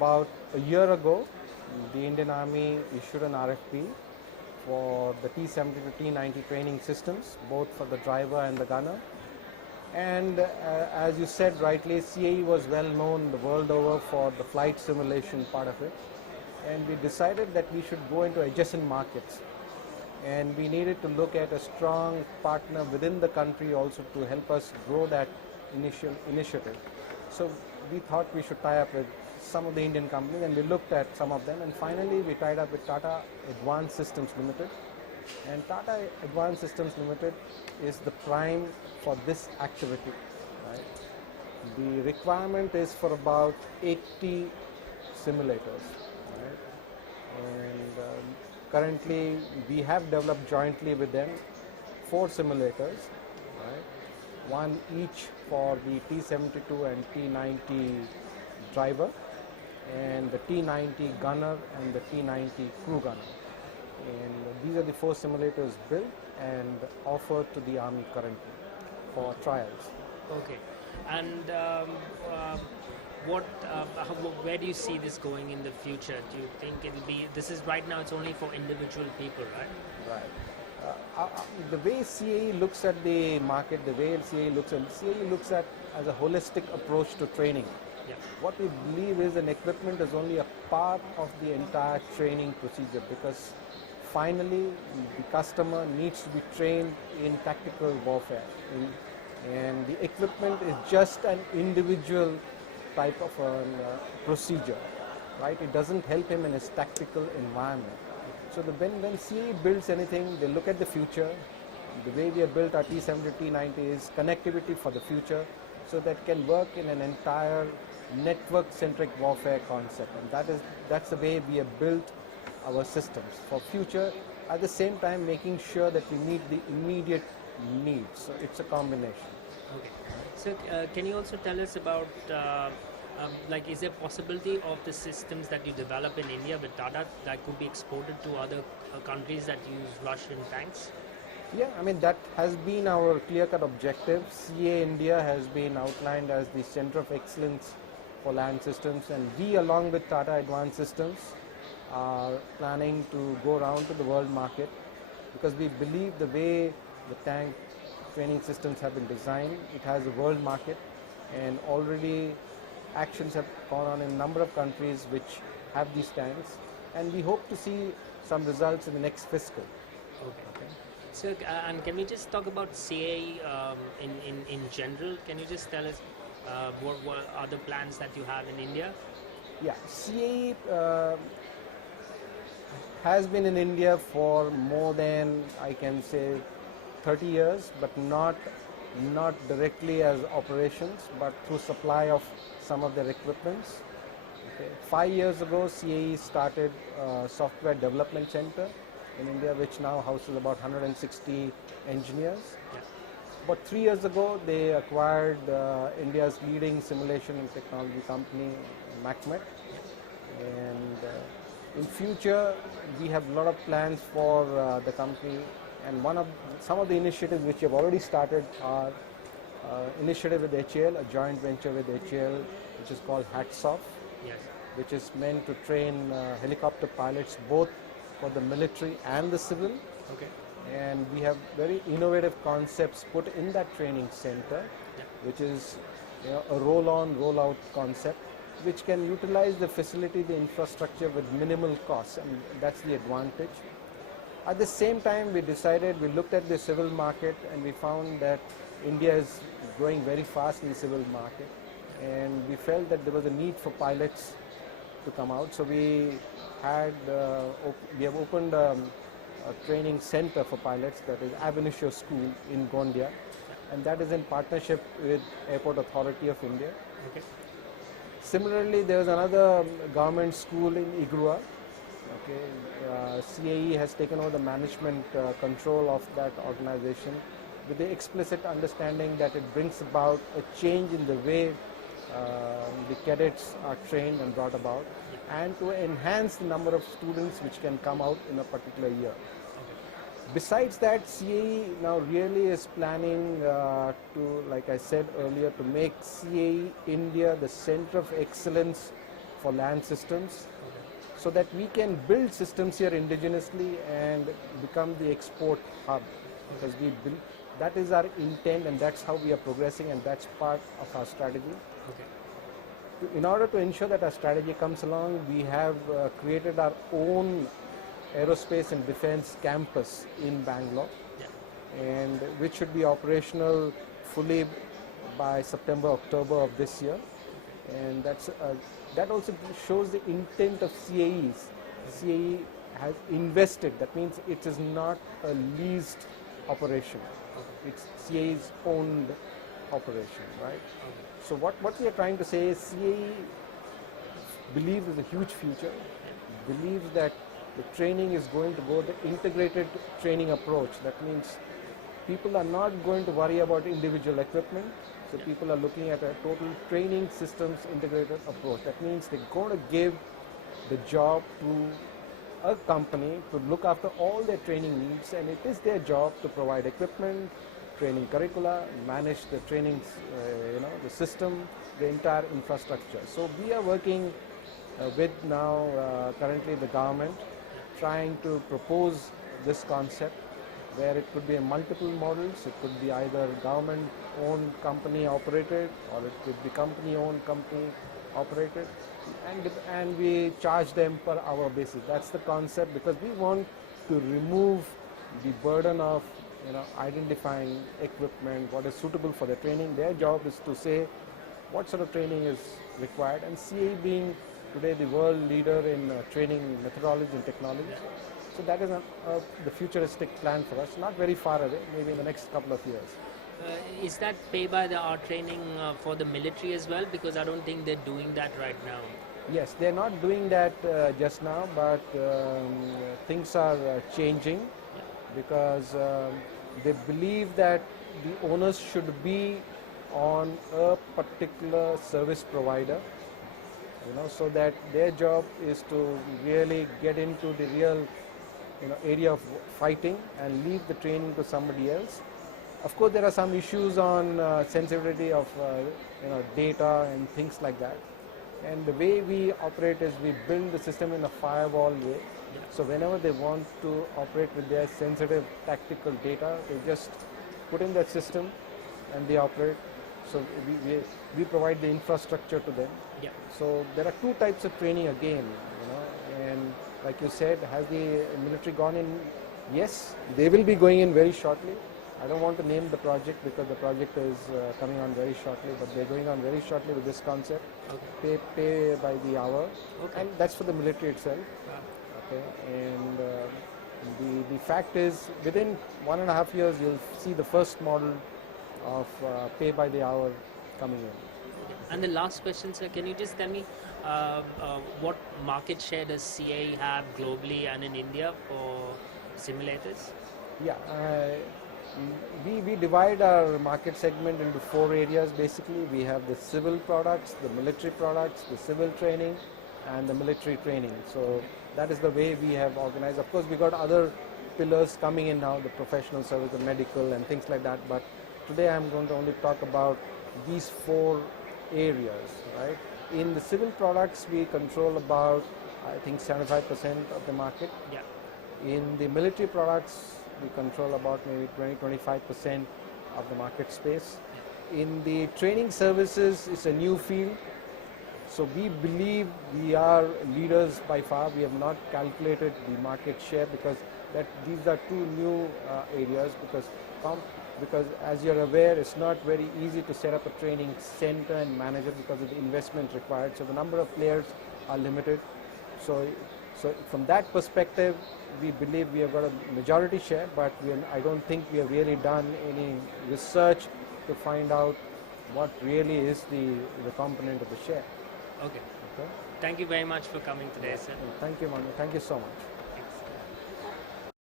about a year ago, the Indian Army issued an RFP for the T-70 to T-90 training systems, both for the driver and the gunner. And as you said rightly, CAE was well known the world over for the flight simulation part of it. And we decided that we should go into adjacent markets. And we needed to look at a strong partner within the country also to help us grow that initial initiative. So we thought we should tie up with some of the Indian companies, and we looked at some of them, and finally we tied up with Tata Advanced Systems Limited. And Tata Advanced Systems Limited is the prime for this activity. Right? The requirement is for about 80 simulators. Right? And currently we have developed jointly with them 4 simulators, right? One each for the T-72 and T-90 driver, and the T-90 gunner and the T-90 crew gunner. And these are the 4 simulators built and offered to the Army currently for trials. Okay. And where do you see this going in the future? Do you think it'll be, this is right now it's only for individual people, right? Right. The way CAE looks at the market, the way CAE looks at as a holistic approach to training. Yeah. What we believe is an equipment is only a part of the entire training procedure, because finally the customer needs to be trained in tactical warfare, and the equipment is just an individual type of a procedure, right? It doesn't help him in his tactical environment. So when CAE builds anything, they look at the future. The way we have built our T-70, T-90 is connectivity for the future, so that can work in an entire network-centric warfare concept, and that's the way we have built our systems for future, at the same time making sure that we meet the immediate needs. So it's a combination. Okay. So can you also tell us about like, is there possibility of the systems that you develop in India with Tata that could be exported to other countries that use Russian tanks? Yeah, I mean, that has been our clear-cut objective. CA India has been outlined as the center of excellence for land systems, and we, along with Tata Advanced Systems, are planning to go around to the world market, because we believe the way the tank training systems have been designed, it has a world market, and already actions have gone on in a number of countries which have these tanks, and we hope to see some results in the next fiscal. Okay. So, and can we just talk about CAE in general? Can you just tell us what are the plans that you have in India? Yeah, CAE has been in India for more than, I can say, 30 years, but not directly as operations, but through supply of some of their equipments. Okay. 5 years ago, CAE started a software development center in India, which now houses about 160 engineers. Yeah. About 3 years ago, they acquired India's leading simulation and technology company, MacMet. And in future, we have a lot of plans for the company. And some of the initiatives which have already started are initiative with HAL, a joint venture with HAL, which is called Hats Off, Yes. which is meant to train helicopter pilots both for the military and the civil. Okay. And we have very innovative concepts put in that training center, Yeah. which is a roll-on, roll-out concept, which can utilize the facility, the infrastructure with minimal costs, and that's the advantage. At the same time, we looked at the civil market, and we found that India is growing very fast in the civil market, and we felt that there was a need for pilots to come out. So we have opened a training center for pilots, that is Ab Initio School in Gondia, and that is in partnership with Airport Authority of India. Okay. Similarly, there is another government school in Igrua. Okay. CAE has taken over the management control of that organization, with the explicit understanding that it brings about a change in the way the cadets are trained and brought about, and to enhance the number of students which can come out in a particular year. Besides that, CAE now really is planning to, like I said earlier, to make CAE India the center of excellence for land systems, so that we can build systems here indigenously and become the export hub. Because that is our intent, and that's how we are progressing, and that's part of our strategy. Okay. In order to ensure that our strategy comes along, we have created our own aerospace and defense campus in Bangalore, and which should be operational fully by September, October of this year. And that also shows the intent of CAEs. CAE has invested. That means it is not a leased operation. It's CAE's owned operation, right? So what we are trying to say is CAE believes in a huge future, believes that the training is going to go the integrated training approach. That means people are not going to worry about individual equipment. So people are looking at a total training systems integrated approach. That means they're going to give the job to a company to look after all their training needs, and it is their job to provide equipment, training curricula, manage the trainings, the system, the entire infrastructure. So we are working with now currently the government, trying to propose this concept where it could be a multiple models. It could be either government-owned, company operated, or it could be company-owned, company operated, and we charge them per hour basis. That's the concept, because we want to remove the burden of identifying equipment, what is suitable for the training. Their job is to say what sort of training is required, and CAE being today the world leader in training methodology and technology. So that is the futuristic plan for us, not very far away, maybe in the next couple of years. Is that pay by the hour training for the military as well? Because I don't think they're doing that right now. Yes, they're not doing that just now, but things are changing, because they believe that the onus should be on a particular service provider, so that their job is to really get into the real area of fighting and leave the training to somebody else. Of course, there are some issues on sensitivity of data and things like that. And the way we operate is we build the system in a firewall way. So whenever they want to operate with their sensitive tactical data, they just put in that system and they operate. So we provide the infrastructure to them. Yeah. So there are two types of training again, and like you said, has the military gone in? Yes, they will be going in very shortly. I don't want to name the project because the project is coming on very shortly, but they're going on very shortly with this concept. Okay. Pay by the hour, and that's for the military itself. Okay, and the fact is, within 1.5 years, you'll see the first model of pay by the hour coming in. And the last question, sir, can you just tell me what market share does CAE have globally and in India for simulators? Yeah, we divide our market segment into 4 areas basically. We have the civil products, the military products, the civil training, and the military training. So that is the way we have organized. Of course, we got other pillars coming in now, the professional service, the medical, and things like that. But today I'm going to only talk about these 4 areas, right? In the civil products, we control about, I think, 75% of the market. Yeah. In the military products, we control about maybe 20-25% of the market space. In the training services, it's a new field. So we believe we are leaders by far. We have not calculated the market share because these are 2 new areas, because as you're aware, it's not very easy to set up a training center and manage it because of the investment required. So the number of players are limited. So from that perspective, we believe we have got a majority share, but I don't think we have really done any research to find out what really is the component of the share. Okay. Thank you very much for coming today, sir. Thank you, Manu. Thank you so much.